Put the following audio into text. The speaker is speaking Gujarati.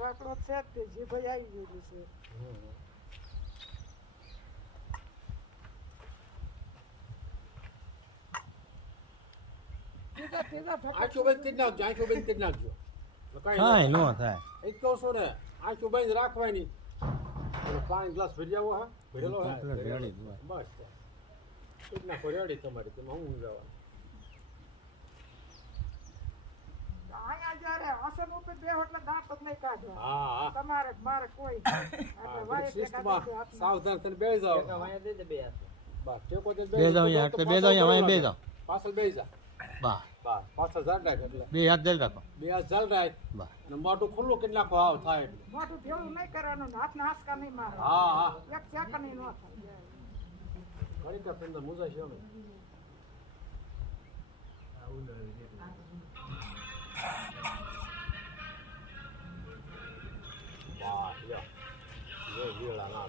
કાકડો છે જ તે જે ભાઈ આવી ગયેલું છે આંખો બંધ કરી નાખજો આંખો બંધ કરી નાખજો કાંઈ ન થાય એ કહું છું ને આંખો બંધ રાખવાની પાણી ગ્લાસ ભરી આવો હા ભરેલો હા રેડી બસ એટલા રેડી તમારી તેમાં હું જવાનું અહીંયા જ્યારે આસન ઉપર બેહો એટલે દાંત જ નહીં કાઢવા હા હા તમારે મારે કોઈ એટલે વાય શિસ્તમાં સાવધાન થઈને બેસી જાઓ બસ ટેકો દે બે જાવ અહીંયા એટલે બે જાવ અહીંયા બે જાવ પાછળ બેસી જા બા બસ પાછળ ઝાડ રાખ એટલે બે હાથ દેલ રાખો બે હાથ ઝાડ રાખ બા અને મોઢું ખુલ્લું કરી નાખો આવ થાય એટલે મોટું ભેળું નહીં કરવાનું હાથના હાસકા નહીં મારે હા હા એક સેકન્ડ નહીં ન થાય ઘણી કા પેન્દર મુજા છે અમે વાહ યા જો વીળા ના